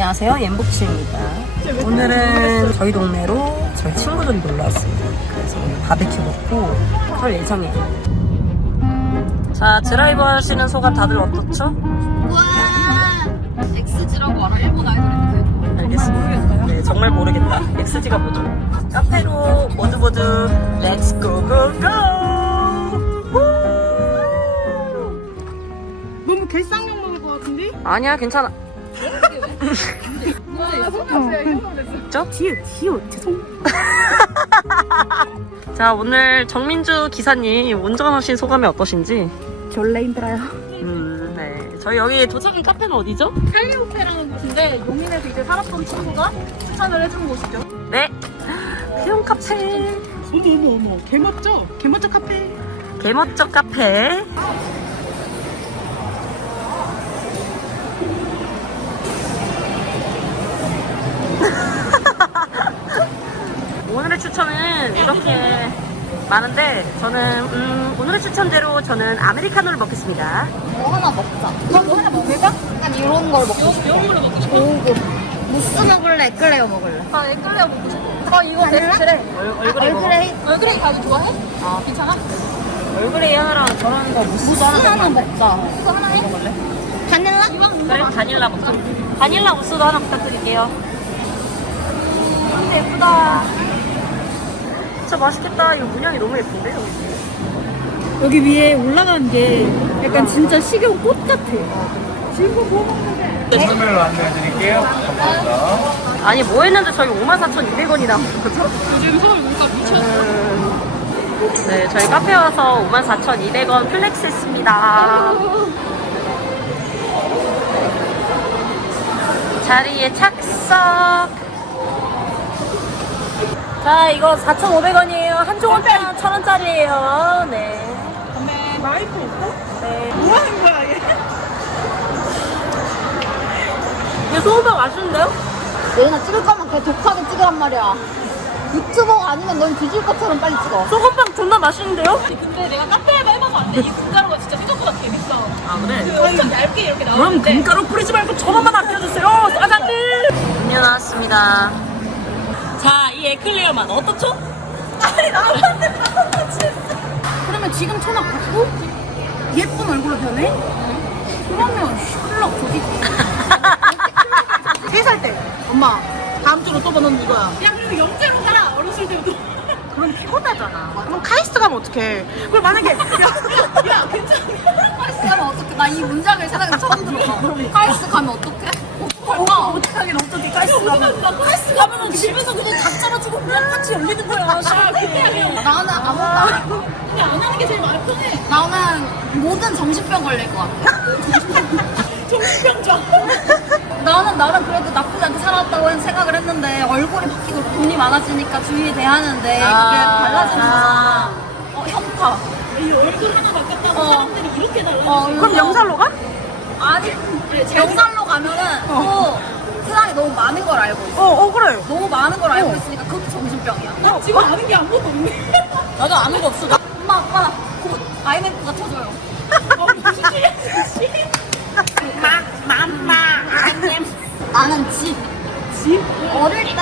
안녕하세요. 옌복치입니다. 오늘은 저희 동네로 저희 친구들이 놀러 왔습니다. 그래서 바베큐 먹고 갈 예정이에요. 자, 드라이브 하시는 소감 다들 어떻죠? 와 XG라고 알아? 일본 아이돌인데 알겠습니다. 네, 정말 모르겠다. XG가 뭐죠? 카페로 모두 모두 렛츠 고고고! 너무 개쌍욕 먹을 것 같은데? 아니야, 괜찮아. 저 뒤에 뒤에 죄송. 자, 오늘 정민주 기사님 운전하신 소감이 어떠신지? 결레 힘들어요. 음, 네. 저희 여기 도착한 카페는 어디죠? 캘리오페라는 곳인데 용인에서 이제 살았던 친구가 추천을 해준 곳이죠. 네. 피용 카페. 어머 어머 어머 개 멋져 개 멋져 카페. 개멋쩍 카페. 추천은 이렇게 많은데 저는 음, 오늘의 추천대로 저는 아메리카노를 먹겠습니다. 뭐 하나 먹자 그럼 뭐 하나 먹을까? 약간 이런 걸 먹고 싶어 이런 걸로 먹고 싶어 오금 무스 먹을래? 에클레어 먹을래? 아 에클레어 먹고 싶어. 아 이거 베스트래. 얼그레이 먹어. 얼그레이 얼그레이 가도 좋아해? 아, 괜찮아? 얼그레이 하나랑 저런 거 무스 무스 하나 먹자 이거 하나 해? 먹을래? 바닐라? 그래 바닐라 먹자. 바닐라 무스도 하나 부탁드릴게요. 근데 예쁘다. 진짜 맛있겠다. 이거 문양이 너무 예쁜데 여기. 여기 위에 올라가는 게 약간 진짜 식용 꽃 같아. 선물로 안내해 드릴게요. 감사합니다. 아니 뭐 했는데 저희 54,200원이 나온 거죠? 요즘 서울 물가 미쳤어. 네, 저희 카페 와서 54,200원 플렉스 했습니다. 자리에 착석. 자, 이거 4,500원이에요. 한 조각당 1,000원짜리예요. 네. 마이크 없어? 네. 뭐 하는 거야 얘? 이거 소금빵 맛있는데요? 얘나 찍을 거면 그냥 독하게 찍으란 말이야 유튜버가 아니면 넌 뒤질 것처럼 빨리 찍어 소금빵 존나 맛있는데요? 근데 내가 카페 알바 해봐서 안 돼. 이 금가루가 진짜 생각보다 재밌어. 아, 그래? 그 엄청 얇게 이렇게 나오는데. 금가루 뿌리지 말고 저것만 아껴주세요, 사장님! 음료 나왔습니다. 자, 이 에클레어만 어떻죠? 아니, 나왔는데 그러면 지금 천원 받고? 예쁜 얼굴로 변해? 그러면 셜록 저기. 세살 때. 엄마 다음 주로 또 번호는 이거야. 야 그리고 영재로 살아. 어렸을 때부터. 그럼 피곤하잖아. 그럼 카이스트 가면 어떡해? 그럼 만약에 야, 야 괜찮아. 카이스 가면 어떡해? 나 이 문장을 살아가 처음 들어봐. 카이스 가면 어떡해? 엄마 어떡하긴 어떡해. 가이스 가면. 나 가면은 집에서 그냥 닭 잡아주고 그냥 같이 열리는 거야. 나는 아무것도 안 해. 근데 안 하는 게 제일 마음 편해. 나는 모든 정신병 걸릴 것 같아. 정신병자 나는 나름 그래도 나쁘지 않게 살았다고 생각을 했는데 얼굴이 바뀌고 돈이 많아지니까 주위에 대하는데 그게 달라지는 거잖아. 어 현타. 이 얼굴 하나 바꿨다고 어. 사람들이 이렇게 달라 어, 그럼 영살로 가? 아니 영살로 가면은 또 세상에 너무 많은 걸 알고 있어. 어, 어 그래 너무 많은 걸 알고 있으니까 그것도 정신병이야. 나 지금 아는 게 아무것도 없네. 나도 아는 거 없어. 나 엄마 아빠 나곧 아이맥부가 터져요. 어, 무슨 소리야 진짜. 나는 집. 집? 어릴 때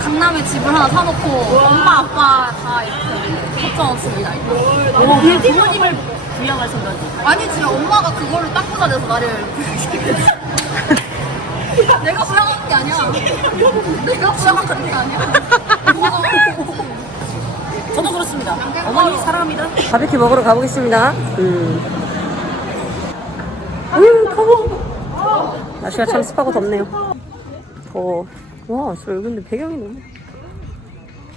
강남에 집을 하나 사놓고 엄마 아빠 다 이렇게 걱정 없습니다. 어, 부모님을 부양할 생각이 아니지 엄마가 그걸로 땅 부자 돼서 나를 내가 부양하는 게 아니야. 내가 부양하는 게 아니야. 저도 그렇습니다. 어머니 사랑합니다. 바베큐 먹으러 가보겠습니다. 음. 음 더워. 날씨가 참 습하고 덥네요. 더워 와 여기 근데 배경이 너무.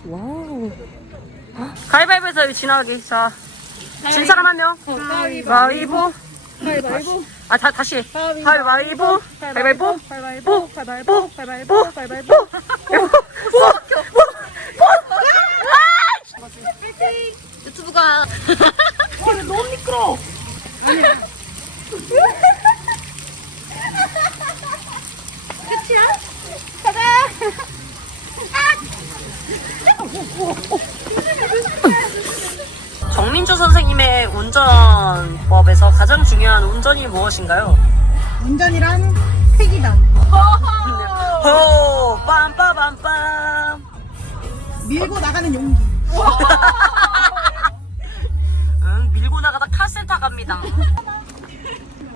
와우 가위바위보에서 여기 지나가기 자진 사람 한 명. 가위바위보. 가위바위보. 아 다, 다시. 가위바위보. 가위바위보. 가위바위보. 가위바위보. 가위바위보. 가위바위보 유튜브가 너무 미끄러 정민주 선생님의 운전법에서 가장 중요한 운전이 무엇인가요? 운전이란 폐기단. 호 빰빠밤빰 밀고 나가는 용기. 응, 밀고 나가다 카센터 갑니다.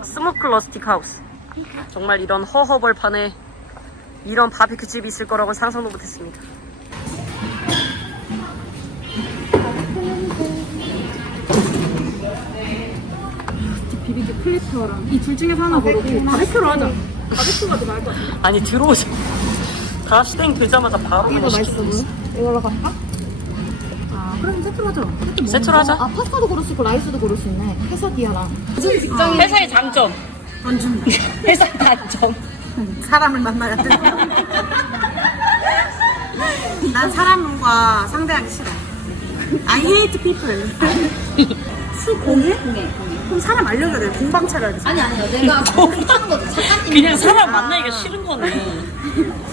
스모크 러스틱 하우스. 정말 이런 허허벌판에 이런 바비큐 집이 있을 거라고 상상도 못했습니다. 플리터랑 이 둘 중에서 하나 고르고 바베큐로 하자. 바베큐가 더 나을 것 같아. 아니 들어오자. 다 시댕 들자마자 바로 그냥 맛있어 시키고 보여? 이걸로 갈까? 아 그럼 세트로 하자. 세트 세트로 하자. 아 파스타도 고를 수 있고 라이스도 고를 수 있네. 케사디아랑. 회사의 장점. 안 준다. 회사의 단점. 사람을 만나야 돼. 난 사람과 상대하기 싫어. I hate people. 수 공해? 공해. 그럼 사람 알려줘야 돼. 공방 차려야 돼. 아니 아니요. 내가 못하는 거지. 작가님. 그냥 사람 만나기가 싫은 거네.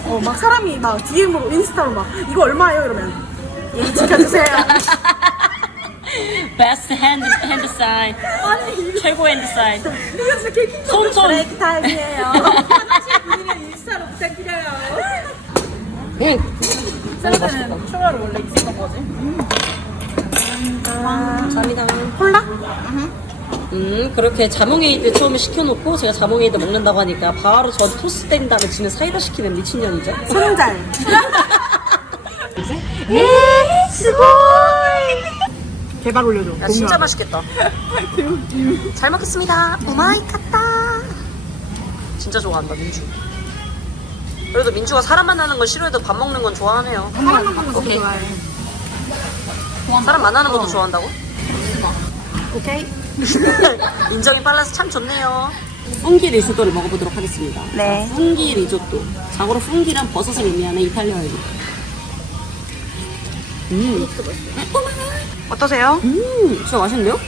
어, 막 사람이 막 DM으로 인스타로 막 이거 얼마예요? 이러면 예, 지켜주세요. Best hand hand sign. 최고 핸드 사인. 이거 진짜 개킹 손손. 브레이크 타임이에요. 화장실 분이면 인스타로 부탁드려요. 그냥 셀프는 초과를 원래 있었던 거지. 감사합니다. 콜라? 음 그렇게 자몽에이드 처음에 시켜놓고 제가 자몽에이드 먹는다고 하니까 바로 저 토스 땡 다음에 지는 사이다 시키는 미친년이죠. 손잘. 개발 올려줘. 야 진짜 맛있겠다. 잘 먹겠습니다. 오마이 갓다. 진짜 좋아한다 민주. 그래도 민주가 사람 만나는 건 싫어해도 밥 먹는 건 좋아하네요. 사람 먹는 거. 좋아해. 사람 만나는 것도 좋아한다고? 오케이. 인정이 빨라서 참 좋네요. 풍기 리조또를 먹어보도록 하겠습니다. 네. 풍기 리조또. 자고로 풍기란 버섯을 의미하는 이탈리아어입니다. 음, 어떠세요? 음, 진짜 맛있는데요?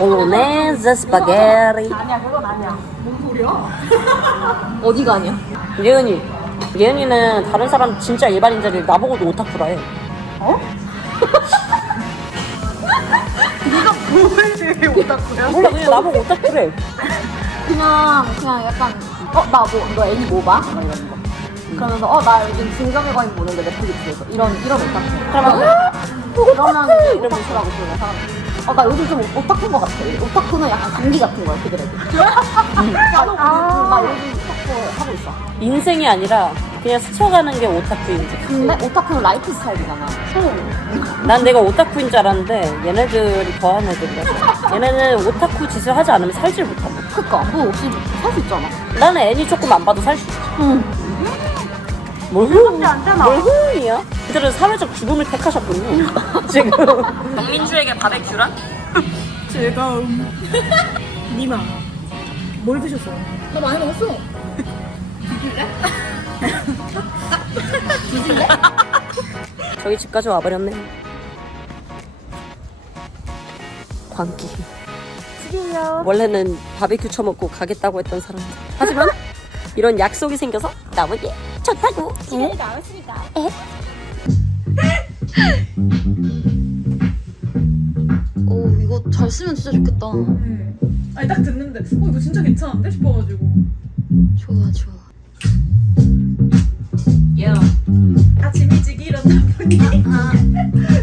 올로네즈 스파게리. 아니야, 그건 아니야. 어디가 아니야? 예은이. 예은이는 다른 사람 진짜 일반인들이 나보고도 오타쿠라 해. 오타쿠야? 몰라, 그냥 나보고 오타쿠래. 그냥 그냥 약간 어나 뭐너 애니 뭐 봐? 막 이런 거. 그러면서 어 나 요즘 진격의 거인 보는데 넷플릭스에서 이런 이런 오타쿠. 그러면 그러면 이제 오타쿠라고 부르는 사람. 어나 요즘 좀 오타쿠인 것 같아. 오타쿠는 약간 감기 같은 거야 그들에게. 아, 나 요즘 오타쿠 하고 있어. 인생이 아니라 그냥 스쳐가는 게 오타쿠인지. 근데 오타쿠는 라이프 스타일이잖아. 난 내가 오타쿠인 줄 알았는데 얘네들이 더한 애들이라서. 얘네는 오타쿠 짓을 하지 않으면 살질 못한다. 그니까 너 혹시 살수 있잖아. 나는 애니 조금 안 봐도 살 수. 응. 뭘 흥, 뭘 흥이야? 그들은 사회적 죽음을 택하셨군요. 지금. 정민주에게 바베큐란? 즐거움. 니마. 뭘 드셨어요? 나 많이 먹었어. 저희 집까지 와버렸네. 광기. 원래는 바베큐 쳐먹고 가겠다고 했던 사람들. 하지만 이런 약속이 생겨서 예, 좋다고. 시간이 남았으니까. 오 이거 잘 쓰면 진짜 좋겠다. 아니, 딱 듣는데, 어, 이거 진짜 괜찮은데? 싶어가지고. 좋아 좋아. 야, 아침 일찍 일어나 보니. 아,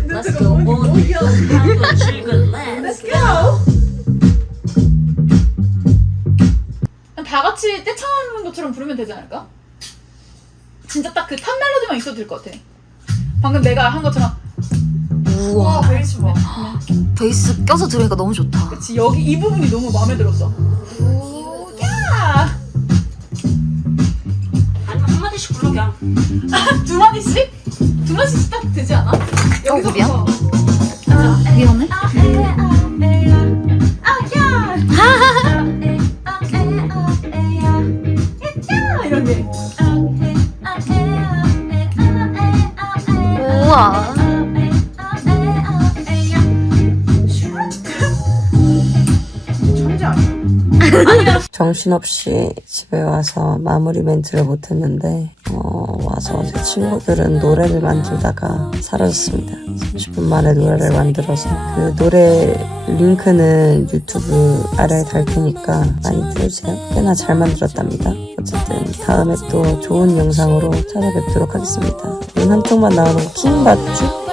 let's go. 모두 하고 출근해. Let's go! 다 같이 떼창하는 것처럼 부르면 되지 않을까? 진짜 딱 그 탑 멜로디만 있어도 될 것 같아. 방금 내가 한 것처럼 우와. 베이스 봐. 베이스 껴서 들으니까 너무 좋다. 그치 여기 이 부분이 너무 마음에 들었어. 그냥. 두 마디씩? 두 마디씩 딱 되지 않아? 여기서 미안. 부터. 위험해? 야! 이런 게. 우와. 천재 아니야? 정신없이 집에 와서 마무리 멘트를 못했는데 어, 와서 제 친구들은 노래를 만들다가 사라졌습니다. 30분 만에 노래를 만들어서 그 노래 링크는 유튜브 아래에 달 테니까 많이 들으세요. 꽤나 잘 만들었답니다. 어쨌든 다음에 또 좋은 영상으로 찾아뵙도록 하겠습니다. 눈 한쪽만 나오는 킹받죠?